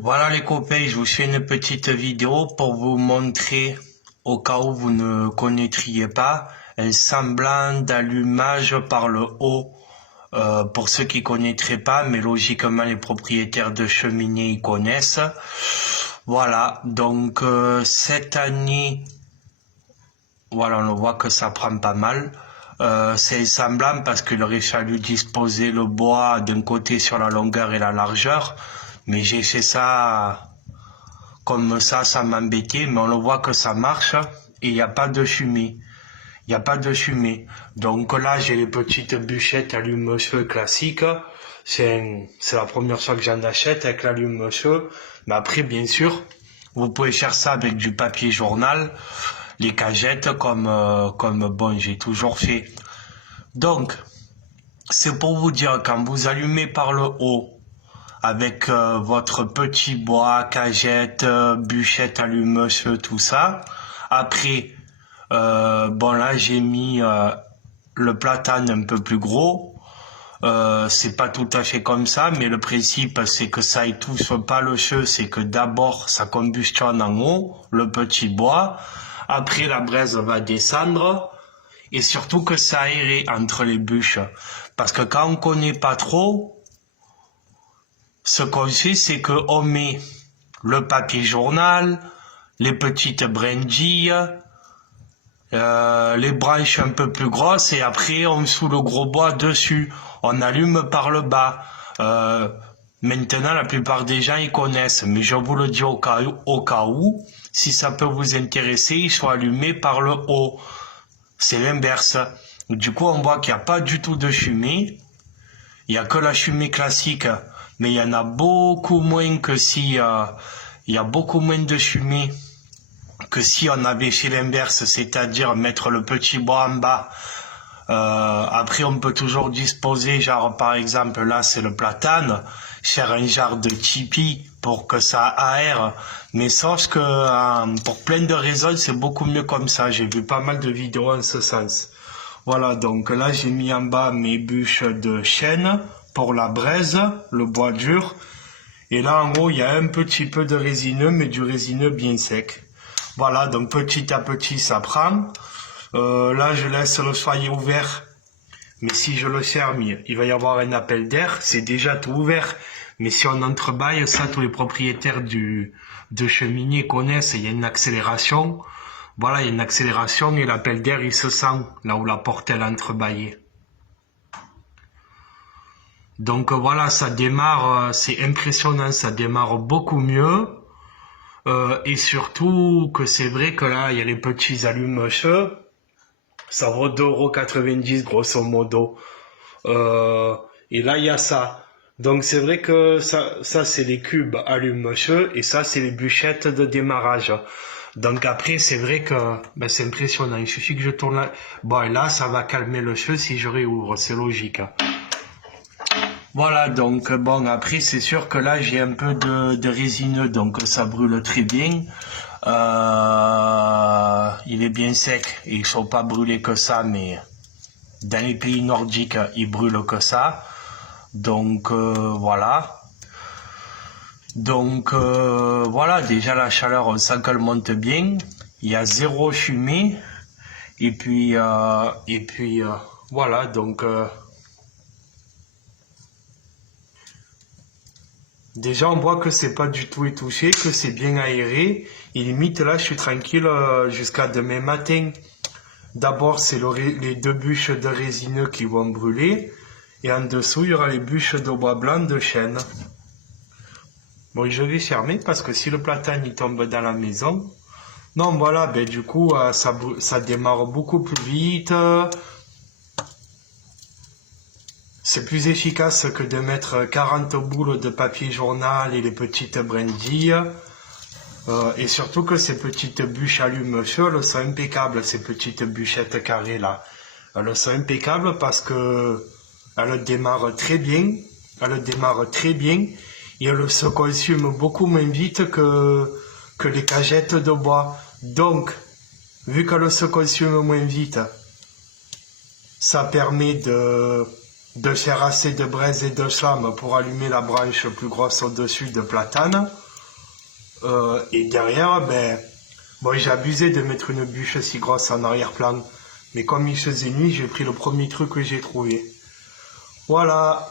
Voilà les copains, je vous fais une petite vidéo pour vous montrer, au cas où vous ne connaîtriez pas, un semblant d'allumage par le haut. Pour ceux qui connaîtraient pas, mais logiquement les propriétaires de cheminées y connaissent. Voilà, donc cette année, voilà, on voit que ça prend pas mal. C'est semblant parce qu'il aurait fallu disposer le bois d'un côté sur la longueur et la largeur, mais j'ai fait ça comme ça m'embêtait, mais on le voit que ça marche et il n'y a pas de fumée. Il n'y a pas de fumée. Donc là, j'ai les petites bûchettes allume-feu classiques. C'est la première fois que j'en achète avec l'allume-feu. Mais après, bien sûr, vous pouvez faire ça avec du papier journal, les cagettes comme bon, j'ai toujours fait. Donc, c'est pour vous dire, quand vous allumez par le haut, avec votre petit bois, cagette, bûchette, allume-feu, tout ça. Après, bon là j'ai mis le platane un peu plus gros. C'est pas tout à fait comme ça, mais le principe c'est que ça étouffe pas le feu, c'est que d'abord ça combustionne en haut, le petit bois. Après la braise va descendre. Et surtout que ça aère entre les bûches. Parce que quand on connaît pas trop, ce qu'on fait, c'est qu'on met le papier journal, les petites brindilles, les branches un peu plus grosses, et après on fout le gros bois dessus. On allume par le bas. Maintenant, la plupart des gens y connaissent, mais je vous le dis au cas où, si ça peut vous intéresser, il faut allumer par le haut. C'est l'inverse. Du coup, on voit qu'il n'y a pas du tout de fumée. Il n'y a que la fumée classique, mais il y en a beaucoup moins que si... il y a beaucoup moins de fumée que si on avait fait l'inverse, c'est-à-dire mettre le petit bois en bas. Après, on peut toujours disposer, genre par exemple, là c'est le platane, faire un genre de tipi pour que ça aère. Mais sauf que pour plein de raisons, c'est beaucoup mieux comme ça. J'ai vu pas mal de vidéos en ce sens. Voilà, donc là j'ai mis en bas mes bûches de chêne pour la braise, le bois dur. Et là en haut il y a un petit peu de résineux, mais du résineux bien sec. Voilà, donc petit à petit ça prend. Là je laisse le foyer ouvert, mais si je le ferme, il va y avoir un appel d'air. C'est déjà tout ouvert, mais si on entrebâille, ça tous les propriétaires de cheminée connaissent, il y a une accélération. Voilà, il y a une accélération et l'appel d'air il se sent là où la porte elle est entrebâillée. Donc voilà, ça démarre, c'est impressionnant, ça démarre beaucoup mieux. Et surtout que c'est vrai que là, il y a les petits allume-feu. Ça vaut 2,90 € grosso modo. Et là, il y a ça. Donc c'est vrai que ça c'est les cubes allume-feu et ça c'est les bûchettes de démarrage. Donc après c'est vrai que ben, c'est impressionnant. Il suffit que je tourne là. Bon et là ça va calmer le feu si je réouvre, c'est logique. Voilà, donc bon, après c'est sûr que là j'ai un peu de résineux, donc ça brûle très bien. Il est bien sec, et il faut pas brûler que ça, mais dans les pays nordiques, ils brûlent que ça. Donc voilà. Donc voilà, déjà la chaleur, on sent qu'elle monte bien. Il y a zéro fumée. Et puis voilà, donc... déjà, on voit que c'est pas du tout étouffé, que c'est bien aéré. Et limite, là, je suis tranquille jusqu'à demain matin. D'abord, c'est les deux bûches de résineux qui vont brûler. Et en dessous, il y aura les bûches de bois blanc de chêne. Bon, je vais fermer parce que si le platane il tombe dans la maison... Non, voilà, ben du coup, ça démarre beaucoup plus vite. C'est plus efficace que de mettre 40 boules de papier journal et les petites brindilles. Et surtout que ces petites bûches allume-feu, elles sont impeccables, ces petites bûchettes carrées là. Elles sont impeccables parce que elles démarrent très bien. Elles démarrent très bien. Et elles se consument beaucoup moins vite que les cagettes de bois. Donc, vu qu'elles se consument moins vite, ça permet de faire assez de braise et de flamme pour allumer la branche plus grosse au-dessus de platane. Et derrière, ben, bon, j'ai abusé de mettre une bûche si grosse en arrière-plan. Mais comme il faisait nuit, j'ai pris le premier truc que j'ai trouvé. Voilà.